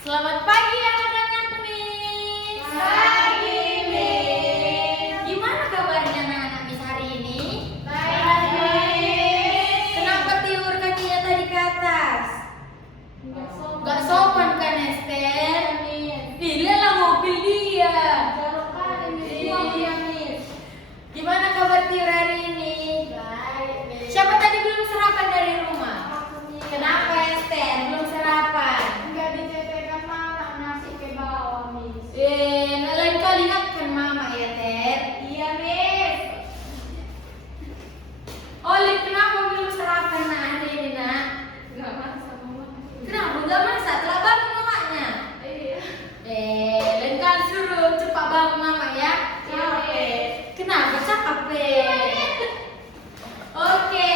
Selamat pagi anak-anak Miss. Pagi, Miss. Gimana kabarnya anak-anak Miss hari ini? Baik, Miss. Kenapa tiur kakinya tadi ke atas? Gak sopan kan Esther? Dia lah mobil dia. Gimana kabar tiur hari ini? Baik, Miss. Siapa tadi belum sarapan dari rumah? Kenapa Esther belum sarapan? Enggak dicetekan mama nasi ke bawah, Miss. Lain kali ingatkan mama ya Ter. Iya, Miss. Oleh kenapa belum sarapan nak hari ini nak? Enggak masak, Mama. Kenapa gak masak? Telah bangun mamanya. Iya. Lain kali suruh cepat bangun mama ya. Capek. Kenapa capek? Oke.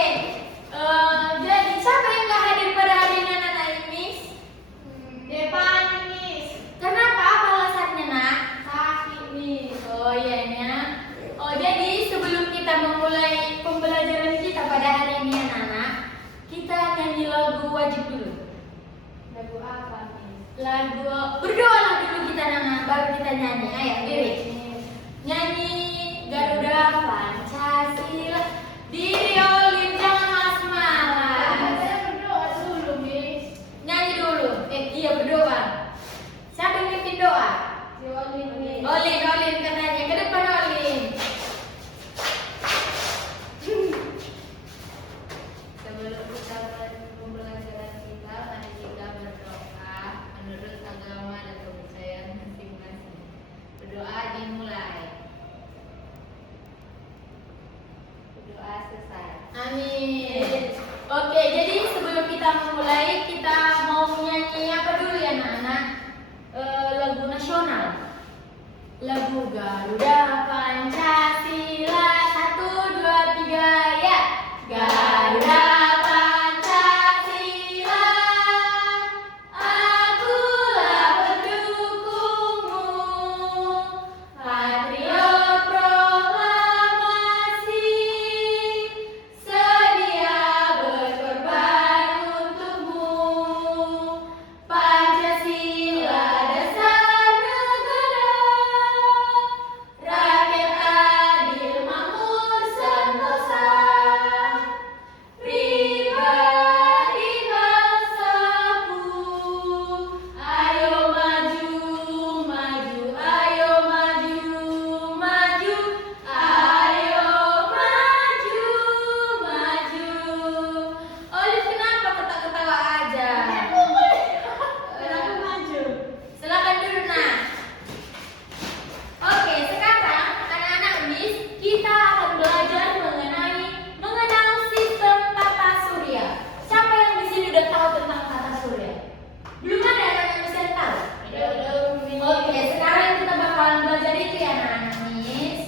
Jadi siapa yang gak hadir pada hari ini anak-anak Miss? Depan, Miss. Kenapa? Apa alasannya nak? Sakit, Miss. Oh iya ya. Oh jadi sebelum kita memulai pembelajaran kita pada hari ini anak-anak, kita nyanyi lagu wajib dulu. Lagu apa, Miss? Lagu berdoalah dulu kita anak-anak, baru kita nyanyi. Ayo lirik. Nyanyi Garuda Pancasila, diri Olin jangan malas-malas. Saya berdoa dulu, Miss. Nyanyi dulu. Iya berdoa. Siapa yang mimpin doa? Si Olin, Miss. Olin katanya ke depan Olin. Sebelum kita mulai pembelajaran kita, mari kita berdoa menurut agama dan kepercayaan masing-masing. Berdoa dimulai. Berdoa selesai. Amin. Oke, jadi sebelum kita memulai, kita mau nyanyi apa dulu ya anak-anak? Lagu nasional. Lagu Garuda Pancasila 1, 2, 3 ya. Garuda Pancasila, akulah pendukungmu. Patriot proklamasi, sedia berkorban untukmu. Pancasila dasar negara, rakyat adil makmur sentosa, pribadi bangsaku. Ayo maju, maju, ayo maju, maju, ayo maju, maju. Olive kenapa ketawa-ketawa aja? Kenapa maju? Silakan dulu nak. Oke, sekarang anak-anak Miss, kita akan belajar mengenal sistem tata surya. Siapa yang di sini udah tahu tentang tata surya? Belum ada anak-anak Miss yang tahu? Oke, sekarang kita bakalan belajar itu ya anak-anak Miss.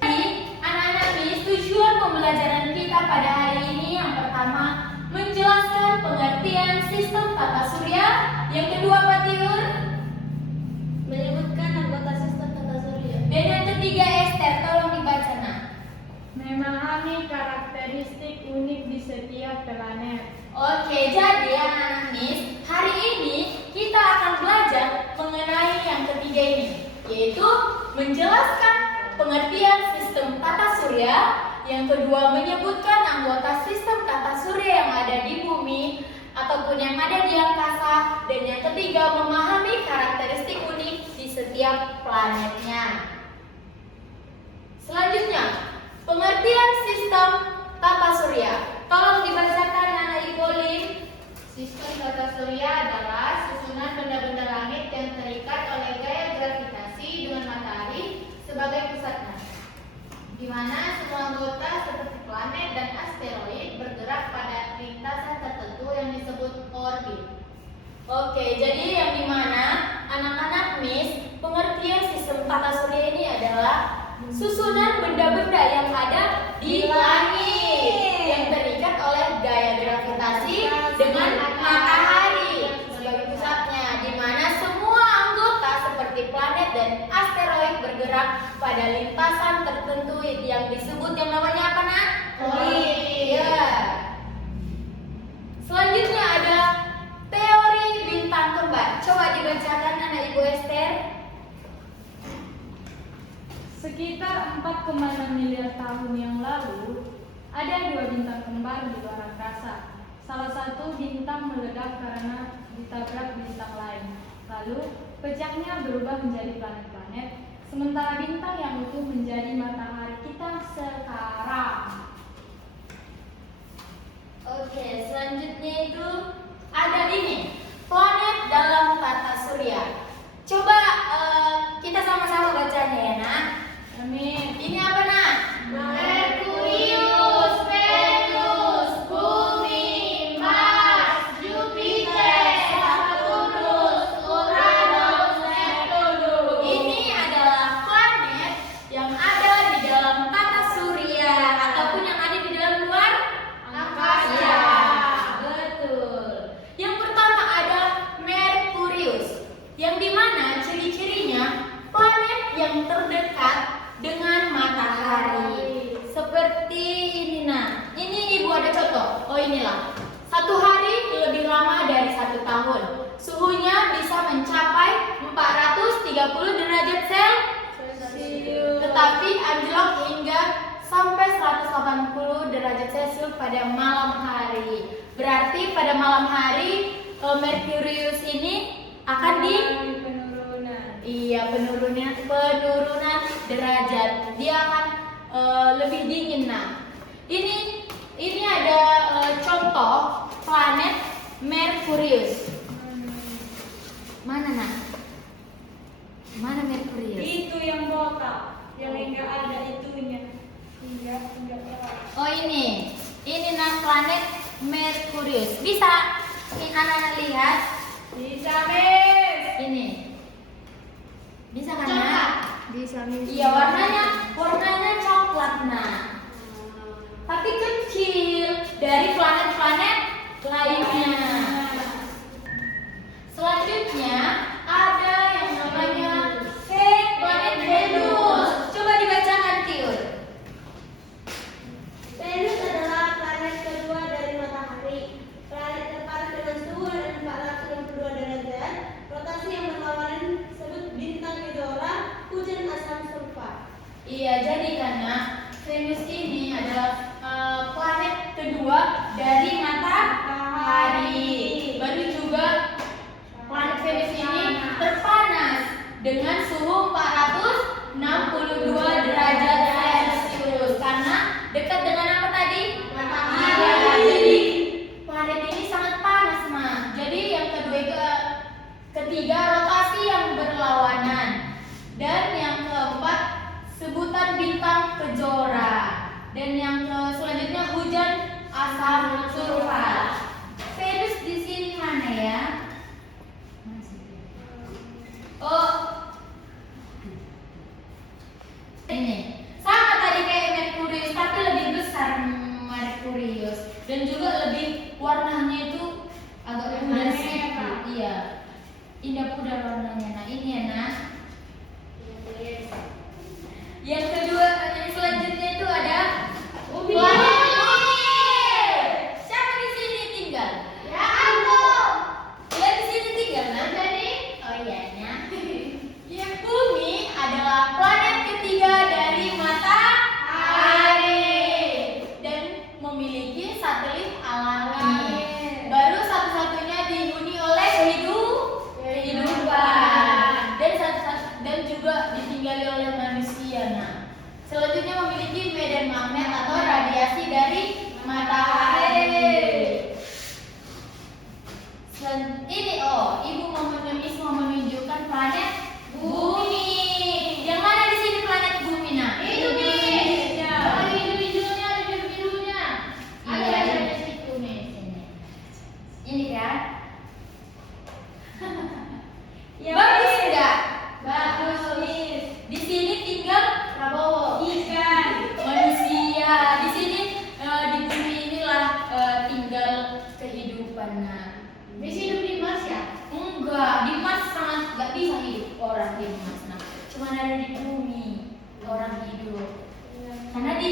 Jadi, anak-anak Miss, tujuan pembelajaran kita pada hari ini yang pertama menjelaskan pengertian sistem tata surya. Yang kedua apa Tiur? Menyebutkan anggota sistem tata surya. Dan yang ketiga Esther, tolong dibaca nak. Memahami karakteristik unik di setiap planet. Oke, jadi anak-anak Miss, hari ini kita akan belajar mengenai yang ketiga ini, yaitu menjelaskan pengertian sistem tata surya. Yang kedua menyebutkan anggota sistem tata surya yang ada di bumi ataupun yang ada di angkasa. Dan yang ketiga memahami karakteristik unik di setiap planetnya. Selanjutnya, pengertian sistem tata surya. Tolong dibacakan anak Ibu Olin. Sistem tata surya adalah susunan benda-benda langit yang terikat oleh gaya gravitasi dengan matahari sebagai pusatnya, di mana semua anggota seperti planet dan asteroid bergerak pada lintasan tertentu yang disebut orbit. Oke, jadi yang dimana anak-anak Miss, pengertian sistem tata surya ini adalah susunan benda-benda yang ada di langit yang terikat oleh gaya gravitasi dengan matahari sebagai pusatnya, di mana semua anggota seperti planet dan asteroid bergerak pada lintasan tertentu yang disebut yang namanya apa nak? Orbit. Ya. Selanjutnya ada teori bintang kembar. 4,6 miliar tahun yang lalu, ada 2 bintang kembar di luar angkasa. Salah satu bintang meledak karena ditabrak bintang lain. Lalu, pecahnya berubah menjadi planet-planet, sementara bintang yang utuh menjadi matahari kita sekarang. Oke, selanjutnya itu ada ini, planet dalam tata surya. Coba kita sama-sama bacanya ya, Nak. Amin. Ini apa, Nak? Merkurius, Venus, Bumi, Mars, Jupiter, Saturnus, Uranus, Neptunus. Ini adalah planet yang ada di dalam tata surya ataupun yang ada di dalam luar Angkasa. Ya, betul. Yang pertama ada Merkurius, yang dimana ciri-cirinya planet yang terdekat dengan matahari. Seperti ini, nah. Ini ibu ada contoh. Oh, inilah. 1 hari lebih lama dari 1 tahun. Suhunya bisa mencapai 430 derajat Celcius. Tetapi anjlok hingga sampai 180 derajat Celcius pada malam hari. Berarti pada malam hari Merkurius ini akan di penurunan. Iya, penurunan derajat. Dia akan lebih dingin. Nah, ini ada contoh planet Merkurius. Mana, Nak? Mana Merkurius? Itu yang botak, yang enggak ada itunya. Enggak terang. Oh, ini. Ini Nak, planet Merkurius. Bisa anak-anak lihat? Bisa, Miss. Ini. Bisa kan, Coklat. Nak? Bisa, Miss. Iya, warnanya coklat, Nak. Tapi kecil dari planet-planet lainnya. Selanjutnya ada yang namanya planet Venus. Coba dibacakan, Tiur. Venus adalah planet kedua dari matahari. Planet terpanas dengan suhu 462 derajat. Rotasi yang berlawanan disebut bintang gejora, hujan asam sulfat. Iya, jadi karena Venus ini adalah planet kedua dari matahari. Baru juga planet Venus ini terpanas dengan suhu 462 derajat Celcius karena dekat dengan apa tadi? Matahari. Iya, jadi planet ini sangat panas, Ma. Jadi yang ketiga rotasi yang berlawanan. Dan yang keempat sebutan bintang kejora. Dan yang selanjutnya hujan asam sulfat. Venus di sini mana ya? Oh, ini sama tadi kayak Merkurius, tapi lebih besar Merkurius dan juga lebih warnanya itu agak pudar sedikit. Iya, indah pudar warnanya. Nah, ini ya, Nak. Yang kedua, yang selanjutnya itu ada Bumi. planet Bumi. Siapa di sini tinggal? Ya, aku. Ya, di sini tinggal, Nak. Jadi, Oh iya, Nak. Yang Bumi adalah planet ketiga dari matahari dan memiliki satelit alami. Baru satu-satunya dihuni oleh kehidupan dan juga ditinggali oleh manusia. Nah, selanjutnya memiliki medan magnet atau radiasi dari matahari. Ini Ibu mau menunjukkan planet Bumi. Yang mana di sini planet Bumi, Nah? itu Miss. Ada hijau-hijaunya, ada biru-birunya. Iya. Ada di situ, Miss. Ini kan? Ya, Bagus Miss. enggak? Bagus, Miss. Di sini tinggal Prabowo. Ikan. Manusia. Di sini di bumi inilah tinggal kehidupan. Nah, Miss hidup di Mars ya? enggak, di Mars sangat enggak bisa hidup orang di Mars. Nah, cuma ada di bumi orang hidup. Karena di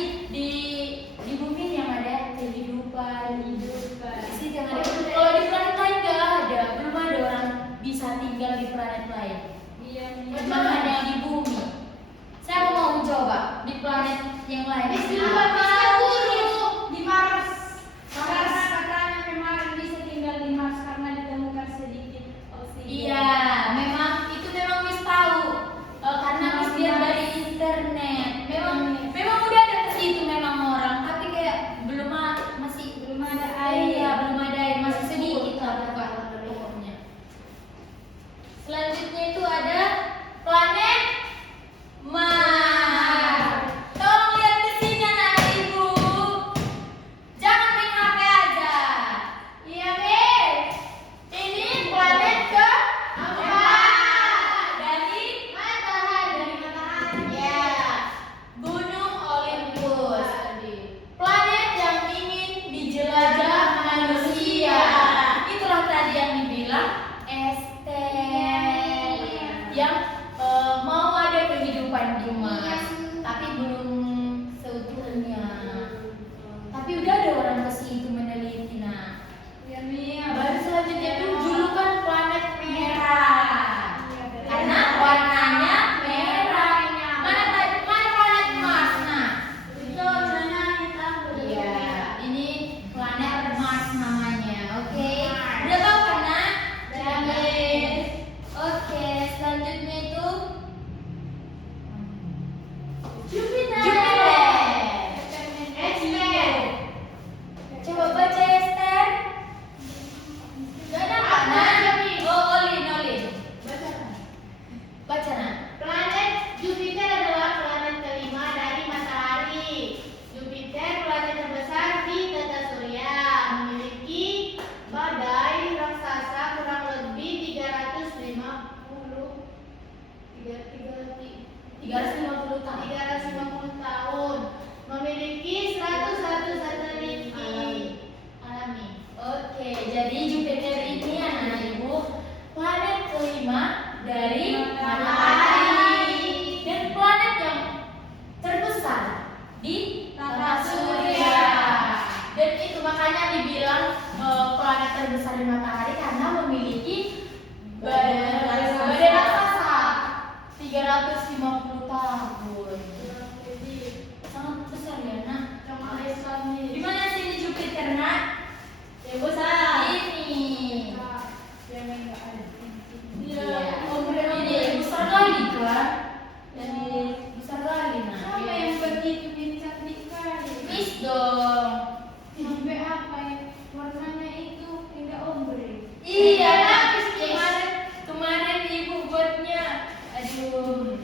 bumi yang ada kehidupan. Di sini yang ada. Kalau di planet lain enggak ada, belum ada orang bisa tinggal di planet lain. Iya, Miss. Cuma hanya di bumi. Saya mau mencoba di planet dari matahari. Dan planet yang terbesar di tata surya. Dan itu makanya dibilang planet terbesar di matahari karena memiliki badan raksasa 350 tahun. Sangat besar ya, nak. Di mana sini Jupiter, nak? Yang besar. Ini. Yang enggak ada cincin. Ini besar lagi kan? Jadi besar lagi, nak. Apa yang begitu cantik kali? Miss dong. Sampai apa ya? Warnanya itu enggak ombre. Iya, nak. Kemarin ibu buatnya. Aduh.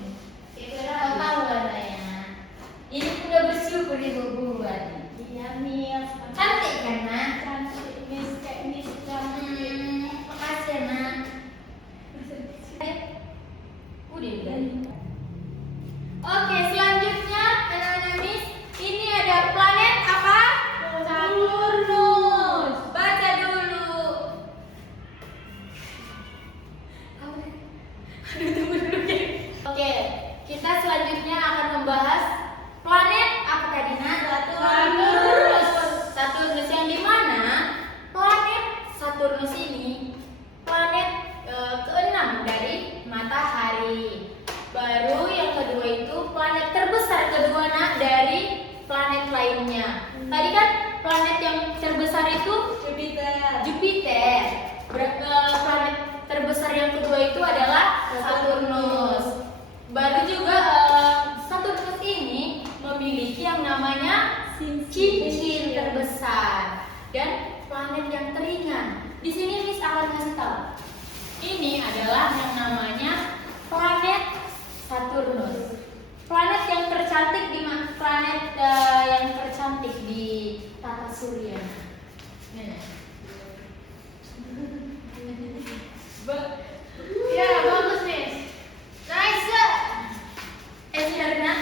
Kau tahu kan ya? Ini udah bersyukur ibu buat. Iya, Miss. Cantik kan, nak? Cantik, Miss. Kayak Miss cantik. Makasih, nak. Udah. Oke, selanjutnya anak-anak Miss, ini ada planet apa? Saturnus. Baca dulu. Aduh, tunggu dulu ya. Oke, kita selanjutnya akan membahas planet apa tadi, nak? Saturnus. Saturnus yang di mana planet Saturnus ini planet keenam dari matahari. Baru yang kedua itu planet terbesar kedua, nak, dari planet lainnya. Tadi kan planet yang terbesar itu Jupiter. Planet terbesar yang kedua itu adalah Saturnus. Baru juga Saturnus ini memiliki yang namanya cincin terbesar dan planet yang teringan. Di sini Miss akan kasih tahu. Ini adalah yang namanya planet Saturnus. Planet yang tercantik yang tercantik di tata surya. Ya, bagus, Miss. Nice. Karena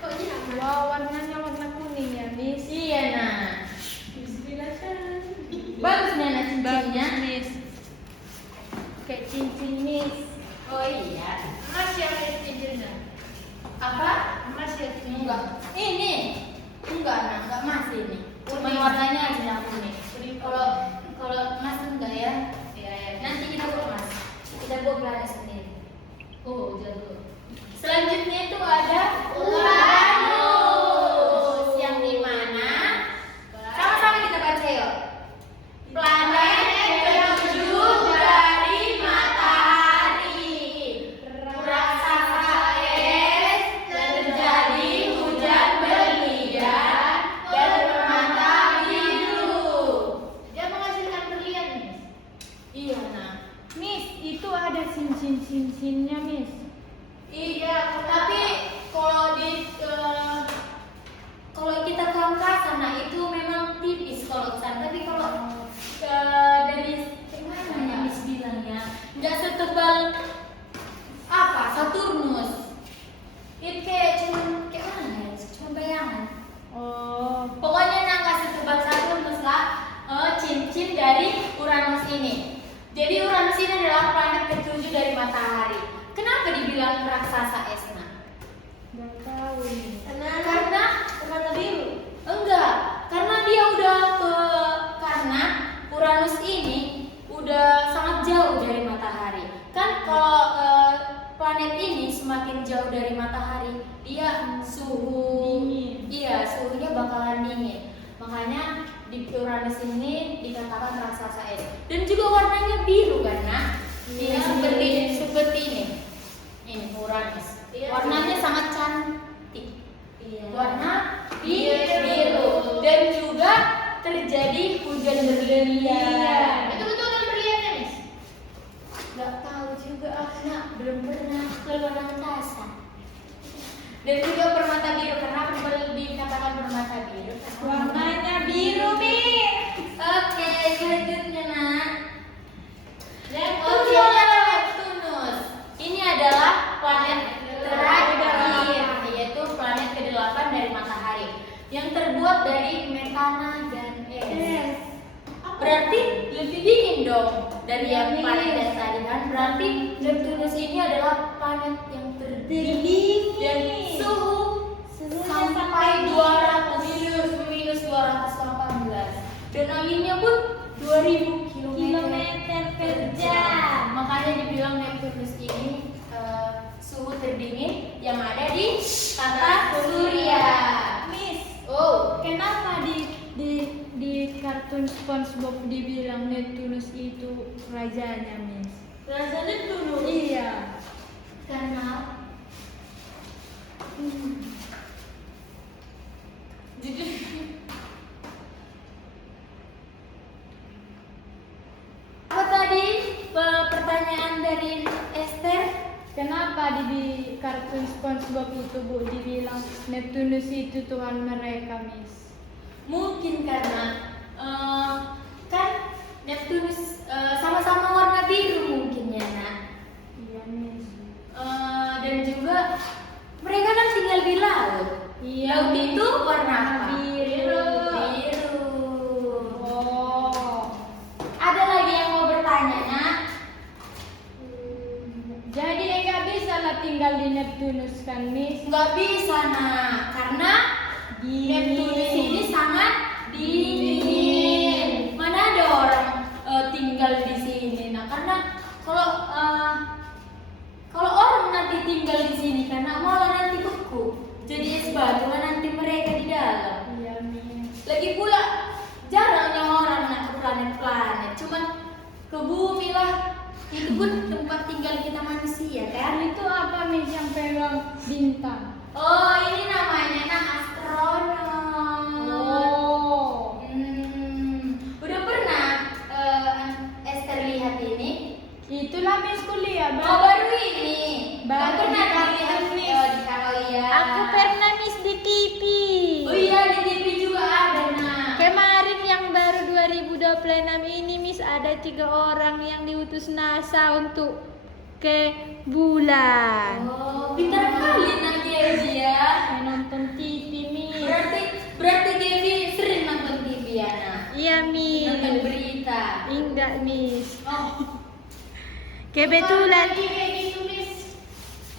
kok nyamuk? Wow, warnanya warna kuning ya, Miss. Iya, nah. Bagus nih, nah, cincinnya. Miss. Kayak cincin, Miss. Oh iya. Mas yang cincinnya. Apa? Mas yang Enggak. Ini. Enggak, nah, enggak mas ini. Cuma warnanya aja yang kuning. Kalau emas enggak ya? Nanti kita buat emas. Kita buat planet sendiri. Oh, jatuh. Selanjutnya itu ada Uranus yang di mana? Sama-sama kita baca yuk. Planet ketujuh dari matahari. Raksasa es dan terjadi hujan berlian dan permata biru. Dia menghasilkan berlian, Miss. Iya, nah. Miss, itu ada cincin-cincinnya, Miss. Iya, tapi kalau kalau kita ke angkasa, nah itu memang tipis kalau ke sana. Tapi kalau dari gimana ya Miss bilangnya, nggak setebal apa Saturnus. Itu kayak mana ya? Cuma bayangan. Oh, Pokoknya nggak setebal Saturnus lah. Cincin dari Uranus ini. Jadi Uranus ini adalah planet ketujuh dari matahari. Kenapa dibilang raksasa esna? nggak tahu, Miss. Karena Warna biru. enggak, karena dia udah karena Uranus ini udah sangat jauh dari matahari. Kan kalau planet ini semakin jauh dari matahari, dia Dingin. iya, suhunya bakalan dingin. Makanya di Uranus ini dikatakan raksasa es. Dan juga warnanya biru karena ini seperti ini. Ini Uranus. Iya. Warnanya sangat cantik. Iya. Warna biru dan juga terjadi hujan berlian. Itu betul berliannya, Miss. Gak tahu juga anak, belum pernah keluar angkasa. Dan juga permata biru, kenapa dikatakan permata biru? Warnanya biru, Miss. Oke, selanjutnya nak. Neptunus. Neptunus. Ini adalah planet terakhir, yaitu planet ke-8 dari matahari, yang terbuat dari metana dan es. Berarti lebih dingin dong dari yang planet yang tadi kan. Berarti Neptunus ini adalah planet yang terdingin dan suhu sampai 200 minus 218 dan anginnya pun 2000 kilometer per jam. Makanya dibilang Neptunus ini suhu terdingin yang ada di tata surya. Miss, Oh, kenapa di kartun SpongeBob dibilang Neptunus itu rajanya, Miss? Raja Neptunus. Iya. karena jujur apa tadi pertanyaan dari Esther? Kenapa di kartun SpongeBob itu Bu dibilang Neptunus itu Tuhan mereka, Miss? Mungkin karena kan Neptunus sama-sama warna biru mungkin ya nak. Iya, Miss. Dan juga mereka kan tinggal di laut. Iya, Laut Miss. itu warna apa? Biru. Biru. Oh. Ada lagi yang mau bertanya nak? Jadi enggak bisa lah tinggal di Neptunus kan, Miss? Nggak bisa nak, karena Neptunus ini sangat dingin. Mana ada orang tinggal di sini? Nah, karena kalau orang nanti tinggal di sini, karena malah nanti beku, jadi es batu lah nanti mereka di dalam. Iya, Miss. Lagi pula jarang yang orang nak ke planet-planet, cuman ke bumi lah. Itu pun tempat tinggal kita manusia kan? Itu apa, Miss, yang pegang bintang? Oh, ini namanya nak astronom. Oh. Udah pernah Esther lihat ini? Itulah Miss kuliah, Oh, baru ini. Baru Nggak pernah di lihat kartun, Miss. di kalau ya. Aku pernah Miss di TV. Oh iya, di TV juga ada nak. Kemarin yang baru 2026 ini Miss ada 3 orang yang diutus NASA untuk ke bulan. Oh, pintar kali nak dia. Saya nonton TV, Miss. Berarti Devi sering nonton TV ya nak? Iya, Miss. Nonton berita. Enggak, Miss. Oh. Kebetulan. Kayak gitu, Miss.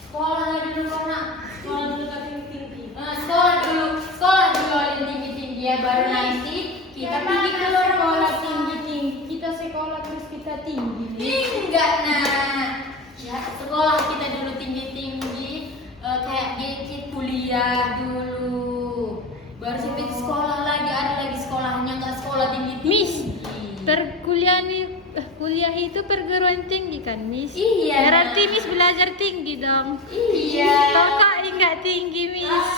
Sekolah lagi dulu nak. Sekolah dulu tapi tinggi. Sekolah dulu yang tinggi-tinggi ya, baru nanti kita pergi ke luar sekolah kota. tinggi. Kita sekolah terus kita tinggi. Enggak nak. Ya, sekolah kita dulu tinggi-tinggi, kayak dikit kuliah dulu. Baru sampai sekolah lagi, ada lagi sekolahnya nggak sekolah tinggi-tinggi. Miss, kuliah itu perguruan tinggi kan, Miss? Iya. Berarti Miss belajar tinggi dong. Iya. Kakak enggak tinggi, Miss.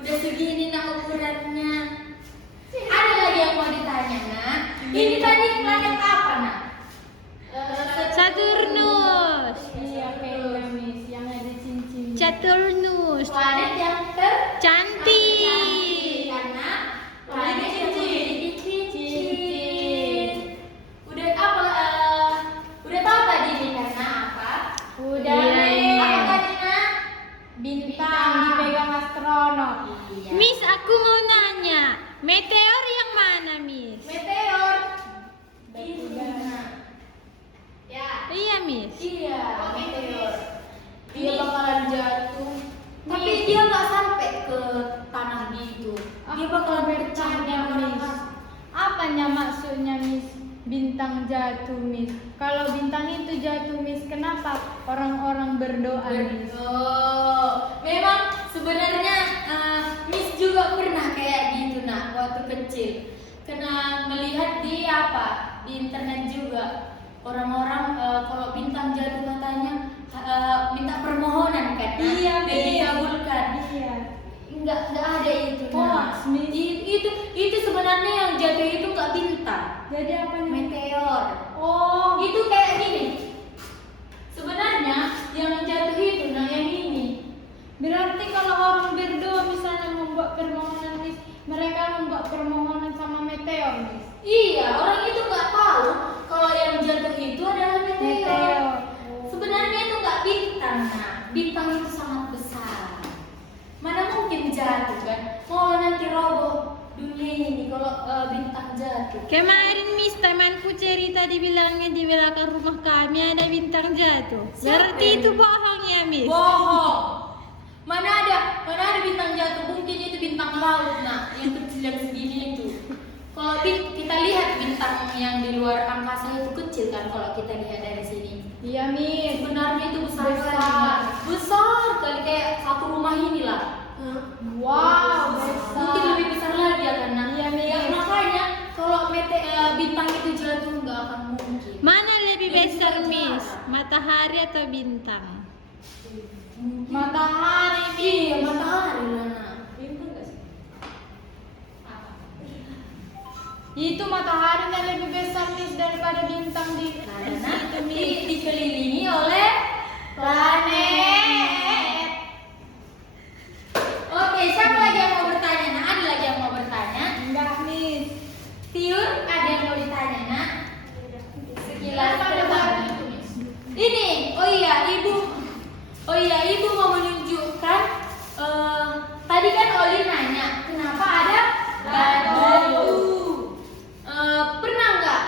Udah segini nak ukurannya. Ada lagi yang mau ditanya nak? Ini tadi planet apa nak? Saturnus. Iya, kayaknya Miss yang ada cincin. Saturnus. Planet yang Cantik. karena planet yang cincin. Udah apa? Udah tahu tadi nih karena apa? Udah, Apa Miss. tadi nak? Bintang dipegang astronot. Iya. Miss, aku mau nanya, meteor yang mana, Miss? Meteor. Ini nak. Ya. Iya, Miss. Iya, meteor. Dia bakalan jatuh. Tapi dia nggak sampai ke tanah gitu. Dia bakalan pecah di Miss. Apanya maksudnya, Miss? Bintang jatuh, Miss. Kalau bintang itu jatuh, Miss, kenapa orang-orang berdoa, Miss? Oh, memang sebenarnya Miss juga pernah kayak gitu nak waktu kecil. Kena melihat di internet juga orang-orang kalau bintang jatuh katanya minta permohonan kan? Iya, dan Miss. dikabulkan. Iya. Nggak ada itu. Hoax, Miss. Itu sebenarnya yang jatuh itu nggak bintang, Jadi apanya? meteor. Oh, Itu kayak gini. Sebenarnya yang jatuh itu nah yang ini. berarti kalau orang berdoa misalnya membuat permohonan, Miss, mereka membuat permohonan sama meteor, Miss. Iya, orang itu nggak tahu kalau yang jatuh itu adalah meteor. Meteor. Sebenarnya itu nggak bintang, nah. Bintang itu sangat besar. Mana mungkin jatuh kan? Oh nanti roboh dunia ini kalau bintang jatuh. Kemarin Miss, temanku cerita dibilangnya di belakang rumah kami ada bintang jatuh. Berarti itu bohong ya, Miss? Bohong. Mana ada bintang jatuh? Mungkin itu bintang laut, nak, yang kecil yang segini itu. Kalau kita lihat bintang yang di luar angkasa itu kecil kan, kalau kita lihat dari sini. Iya, Miss. Sebenarnya itu besar Besar. sekali. Besar kali kayak satu rumah inilah. Wow, besar. Mungkin lebih besar lagi ya kan? Nah, Iya, Miss. ya, makanya kalau bintang itu jatuh nggak akan mungkin. Mana lebih Ini besar, juga Miss? jarang. Matahari atau bintang? Matahari, iya matahari lah, nak. Itu mataharinya lebih besar, Miss, daripada bintang di Karena situ, Miss. dikelilingi oleh planet. Oke, siapa lagi yang mau bertanya? Nah, ada lagi yang mau bertanya? Enggak, Miss. Tiur, ada yang mau ditanya, nak? Sekilas Apa tentang batu itu, Miss? ini. Oh iya, ibu mau menunjukkan. Tadi kan Oli nanya, kenapa ada batu? Pernah nggak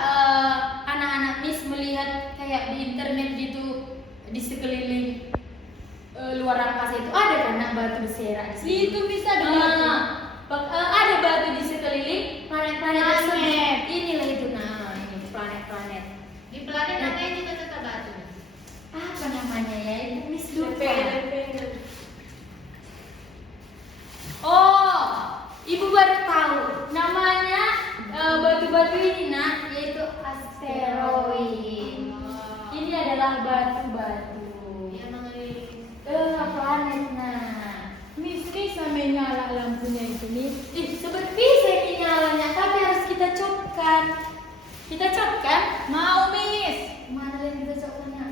anak-anak Miss melihat kayak di internet gitu di sekeliling luar angkasa itu ada kan nak batu berserakan di situ? Itu bisa ada batu. Ada batu di sekeliling planet-planet Planet. tersebut. Inilah itu, nah ini planet-planet. Di planet mana ini tetap batu, Miss? Apa namanya ya? Itu Miss lupa. Oh, ibu baru tahu namanya batu-batu ini, nak, yaitu asteroid. Ini adalah batu-batu. Yang mengelilingi. Planet, nah. Miss, bisa menyala lampunya itu, Miss. Seperti bisa ini nyalanya, tapi harus kita copkan. Kita copkan? Mau, Miss? Mana yang kita copkannya?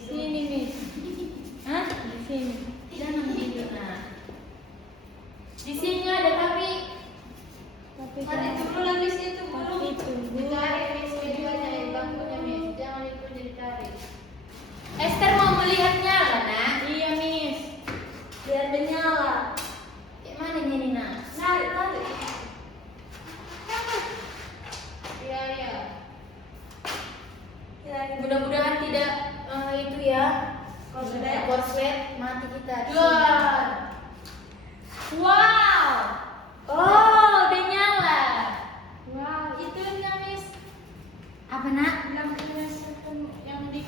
Sini, Miss. Hah? Di sini. Jangan gitu, nah. Di sini ada tapi Tapi Ada dulu lah Miss itu belum. itu. Ditarik, Miss, videonya dari bangkunya, Miss. Jangan itu ditarik. Esther mau melihat nyala, nah. Iya, Miss. Biar menyala. Kayak mana ini, nah? Tarik. Iya, iya. Ya, Mudah-mudahan tidak itu ya. Korslet. Korslet mati kita. Dua. Wow. Oh, udah nyala. Wow, itu enggak, Miss. Apa, nak? Lampunya yang di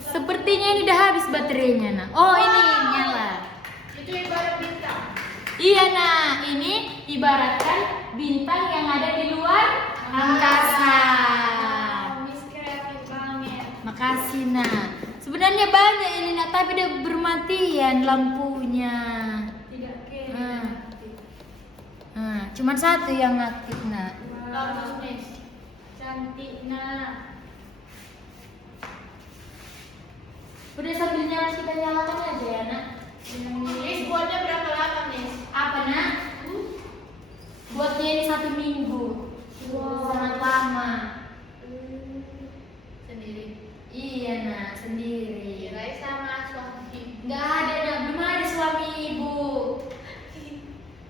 Sepertinya ini udah habis baterainya, nak. Oh, ini nyala. Itu ibarat bintang. Iya, nah, ini ibaratkan bintang yang ada di luar angkasa. Miss kreatif banget. Makasih, nak. Sebenarnya banyak ini, nak, tapi udah bermatian lampunya. Tidak Hmm. Cuman satu yang aktif, nak. Bagus, Miss. Cantik, nah. Udah sambil nyala kita nyalakan aja ya, nak. Miss, buatnya berapa lama, Miss? Apa, nak? Buatnya ini 1 minggu. Sangat lama. Sendiri. Iya, nak, sendiri. Kirain sama suami. Nggak ada, nak, belum ada suami ibu.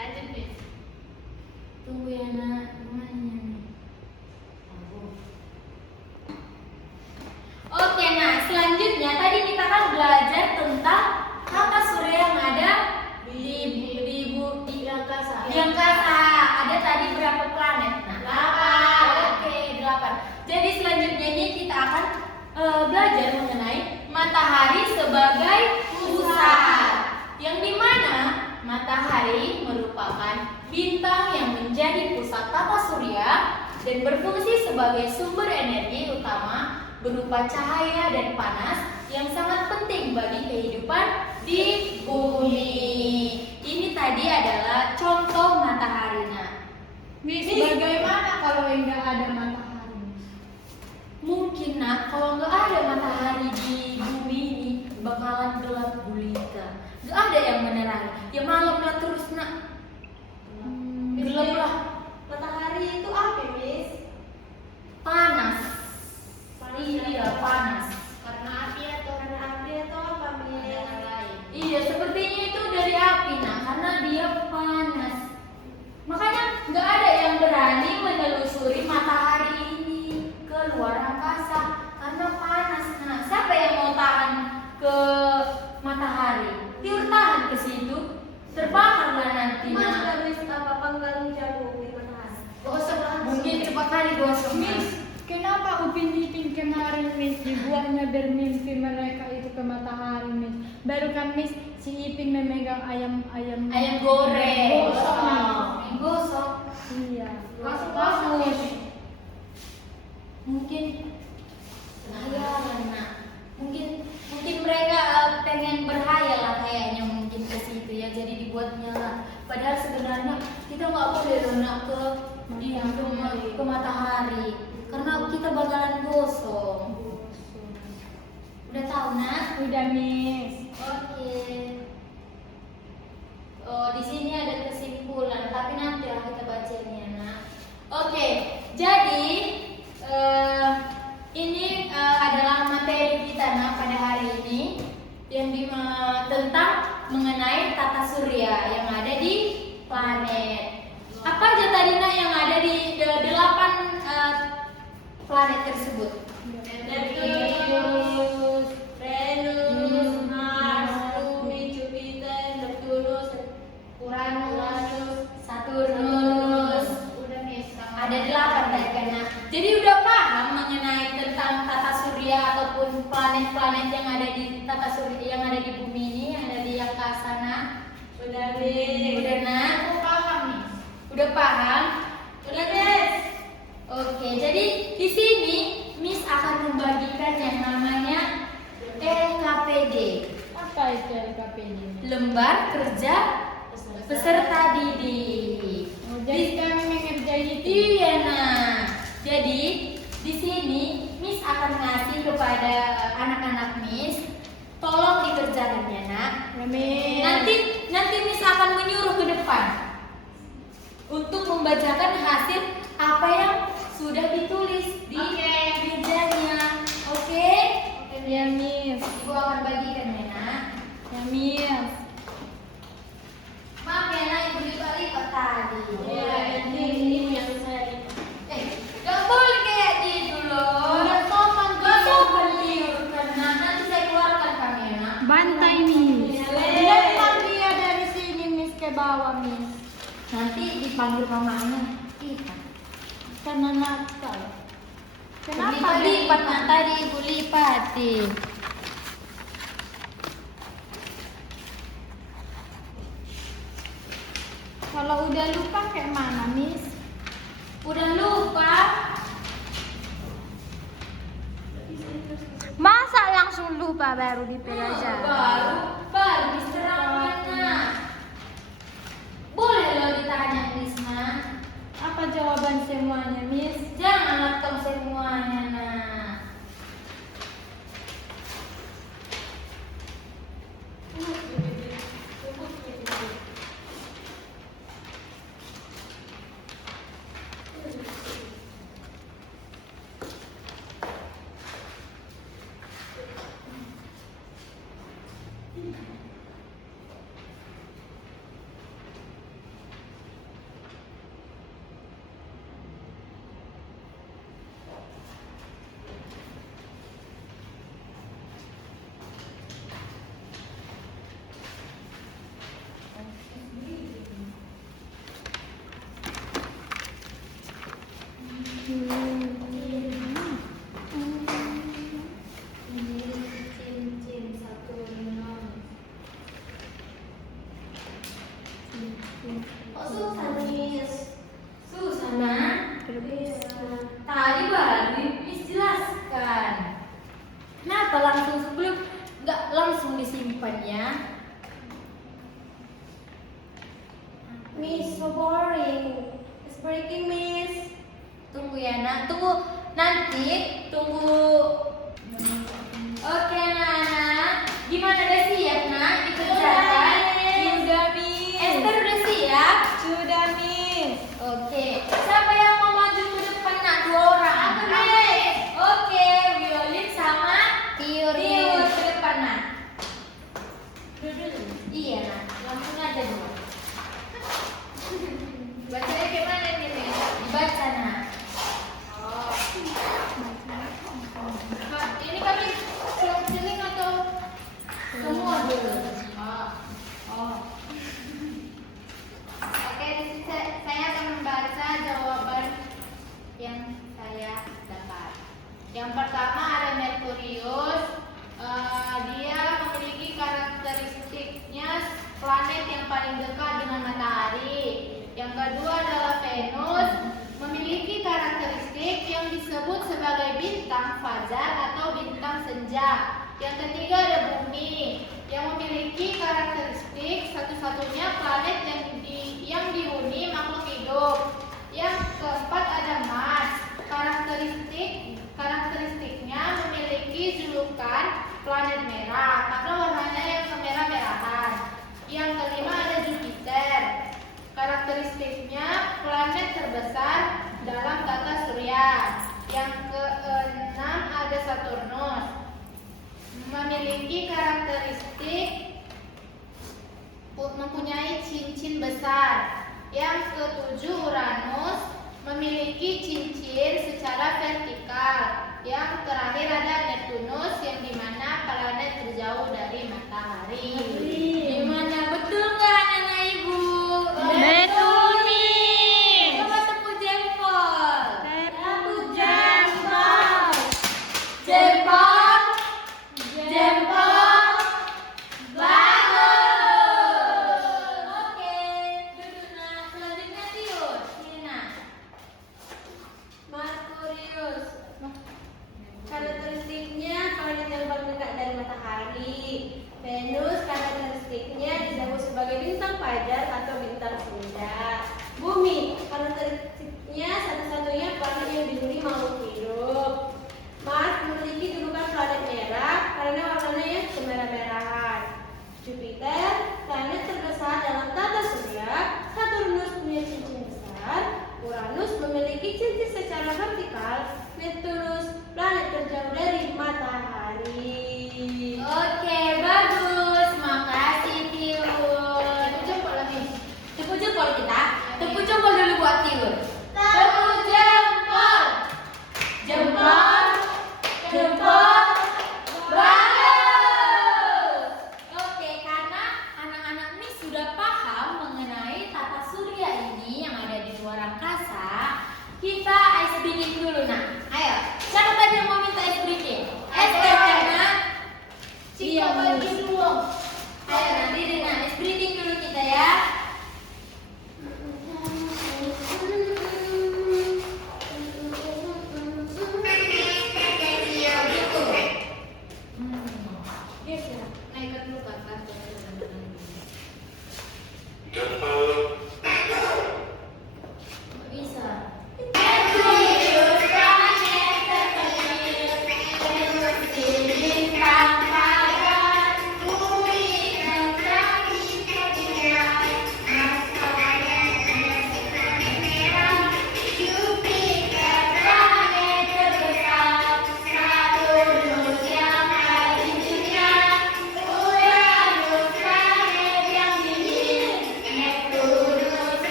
Lanjut, Miss. Tunggu ya, nak, gimana nih? Oke, nah, selanjutnya tadi kita kan belajar tentang tata surya yang ada di angkasa. Di angkasa ada tadi berapa planet? Nah, 8. Oke, 8. Jadi selanjutnya ini kita akan belajar mengenai matahari sebagai pusat. Yang dimana matahari merupakan bintang yang menjadi pusat tata surya dan berfungsi sebagai sumber energi utama berupa cahaya dan panas yang sangat penting bagi kehidupan di bumi. Ini tadi adalah contoh matahari, nak. Miss, bagaimana kalau enggak ada matahari, Miss? Mungkin, nak, kalau nggak ada matahari di bumi ini bakalan gelap gulita. Nggak ada yang menerangi. Ya malam lah terus, nak. Gelap lah. Matahari itu apa, Miss? Panas. Iya, panas. Karena api atau Karena api atau apa, Miss? yang lain? Iya, sepertinya itu dari api, nah, karena dia panas. Makanya nggak ada yang berani menelusuri matahari ini. kabarnya bermimpi mereka itu ke matahari, Miss. Baru kan, Miss, si Ipin memegang ayam goreng. gosok, Miss. Gosok. Iya. Gosok-gosok ini. Mungkin mungkin mereka pengen berhayal lah kayaknya, mungkin ke situ ya, jadi dibuatnya lah. Padahal sebenarnya kita nggak boleh loh nak ke matahari karena kita bakalan gosong. Udah tahu nak? Udah, Miss. Oke. Oh, di sini ada kesimpulan, tapi nanti lah kita bacanya nak. Oke, jadi ini adalah materi kita nah pada hari ini yang tentang mengenai tata surya yang ada di planet. Apa aja tadi nak yang ada di 8 planet tersebut? Neptunus, Venus, Mars, Bumi, Jupiter, Neptunus, Uranus, Saturnus. udah nih sama. Ada 8 tadi kan nak. Jadi udah paham mengenai tentang tata surya ataupun planet-planet yang ada di tata surya, yang ada di bumi ini, yang ada di angkasa nak? udah nih. Udah nak? Aku paham nih. Udah paham? Udah Miss. Oke, jadi di sini Miss akan membagikan yang namanya LKPD, Apa itu LKPD, Miss? lembar kerja peserta didik. Oh, jadi kami mengerjai itu. Iya nah. Jadi di sini Miss akan ngasih kepada anak-anak Miss, tolong dikerjakannya nak. Ya, Miss. Nanti Miss akan menyuruh ke depan untuk membacakan hasil apa yang sudah ditulis di Oke. mejanya. Oke? Ya, Miss. Ibu akan bagikan ya nak. Ya, Miss. Maaf ya nak, ibu lipat-lipat tadi. Ya, ini yang saya Gak boleh kayak gitu loh. Udah sopan, Gak sopan diurutkan nak. Nanti saya keluarkan kami ya nak. Bantai, Miss. Lempar dia dari sini, Miss, ke bawah, Miss. Nanti dipanggil mamanya kita. Karena nakal. Kenapa Lipat-lipat dia- nak, tadi ibu lipatin. Kalau udah lupa kayak mana, Miss? Udah lupa? Masa langsung lupa baru di pelajaran? Baru diserahkan. Boleh lo ditanya Risma. Apa jawaban semuanya, Miss? Jangan lakukan semuanya nak. Cincin Saturnus. Oh susah Miss. Susah nak. Tadi baru Miss jelaskan. Kenapa langsung sebelum nggak langsung disimpan ya? Miss, so boring. It's breaking, Miss. Tunggu ya nak, tunggu nanti, tunggu. Oke nak, gimana udah siap nak dikerjakan? Sudah, Miss. Esther udah siap? Sudah, Miss. Oke, siapa yang mau maju ke depan nak? 2 orang. Aku, Miss. Oke, Violin sama Tiur, Tiur Miss. ke depan nak. Iya nak, langsung aja dulu. Bacanya gimana nih, Miss? Dibaca nak. Oh. Merkurius. Dia memiliki karakteristiknya planet yang paling dekat dengan matahari. Yang kedua adalah Venus, memiliki karakteristik yang disebut sebagai bintang fajar atau bintang senja. Yang ketiga ada Bumi, yang memiliki karakteristik satu-satunya planet yang dihuni makhluk hidup. Yang keempat ada Mars, karakteristiknya memiliki julukan planet merah karena warnanya yang kemerah-merahan. Yang kelima ada Jupiter, karakteristiknya planet terbesar dalam tata surya. Yang keenam ada Saturnus, memiliki karakteristik mempunyai cincin besar. Yang ketujuh Uranus, memiliki cincin secara vertikal. Yang terakhir ada Neptunus, yang dimana planet terjauh dari matahari. Gimana, betul nggak anak-anak ibu? Betul nih. Coba tepuk jempol. Tepuk jempol. Jempol. Jempol. Bagus. Oke. Duduk nak. Selanjutnya Tiur. Nina. Merkurius. Karakteristiknya planet yang paling dekat dari matahari. Venus karakteristiknya disebut sebagai bintang fajar atau bintang senja. Bumi karakteristiknya satu-satunya planet yang dihuni makhluk hidup. Mars memiliki julukan planet merah karena warnanya yang kemerah-merahan. Jupiter planet terbesar dalam tata surya. Saturnus punya cincin besar. Uranus memiliki cincin secara vertikal. Neptunus planet terjauh dari matahari. Oke, bagus. Makasih Tiur. Tepuk jempol lagi. Tepuk jempol kita. Tepuk jempol dulu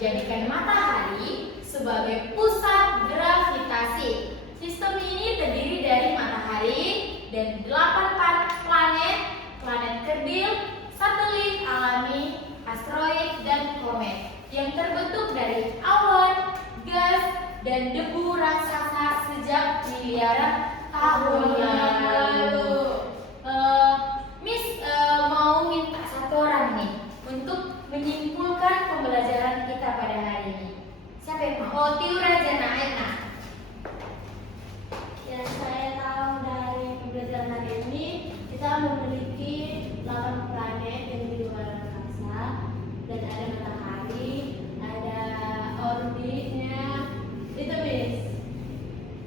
menjadikan matahari sebagai pusat gravitasi. Sistem ini terdiri dari matahari dan 8 planet, planet kerdil, satelit alami, asteroid, dan komet yang terbentuk dari awan, gas, dan debu raksasa sejak miliaran tahun lalu. Miss mau minta satu orang nih untuk menyimpulkan pembelajaran kita pada hari ini. Siapa yang mau? Oh, Tiura Jana Aina. Yang saya tahu dari pembelajaran hari ini, kita memiliki 8 planet yang di luar angkasa dan ada matahari, ada orbitnya. Itu Miss.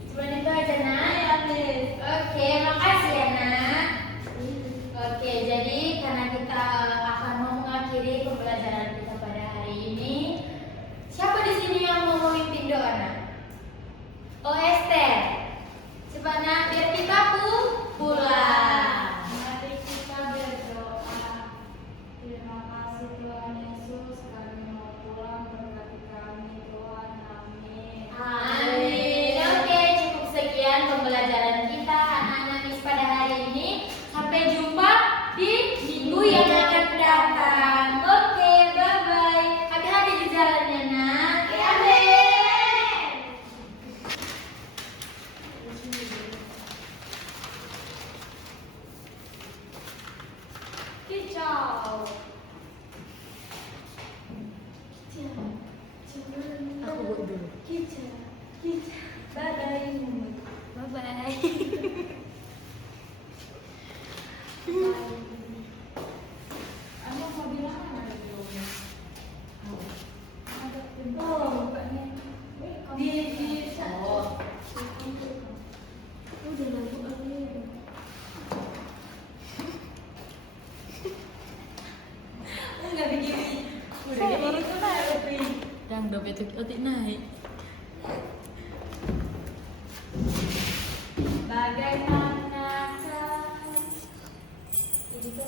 Cuma itu aja, Nak. Ya Miss. Oke, makasih ya, Nak. Oke, jadi karena kita akan mau mengakhiri pembelajaran kita pada hari ini, siapa di sini yang mau memimpin doa, Nak? Oh, Esther. Coba, Nak, biar kita pulang. Mari kita berdoa. Terima kasih Tuhan Yesus, kami mau pulang, berkati kami Tuhan. Amin. Amin. Oke, cukup sekian pembelajaran kita anak-anak Miss pada hari ini. Sampai jumpa di minggu yang akan datang. Oke, bye-bye. Hati-hati di jalannya, Nak. Amin. Kicau. Aku buat dulu. Bye-bye. Bye-bye. Aku mau bilang ada belum? Ada belum? Oh. Bukanya. Oh. Udah lagu Amin. Enggak begini. Udah baru naik. Dan dompet itu otik naik. Bagaimanakah ini tuh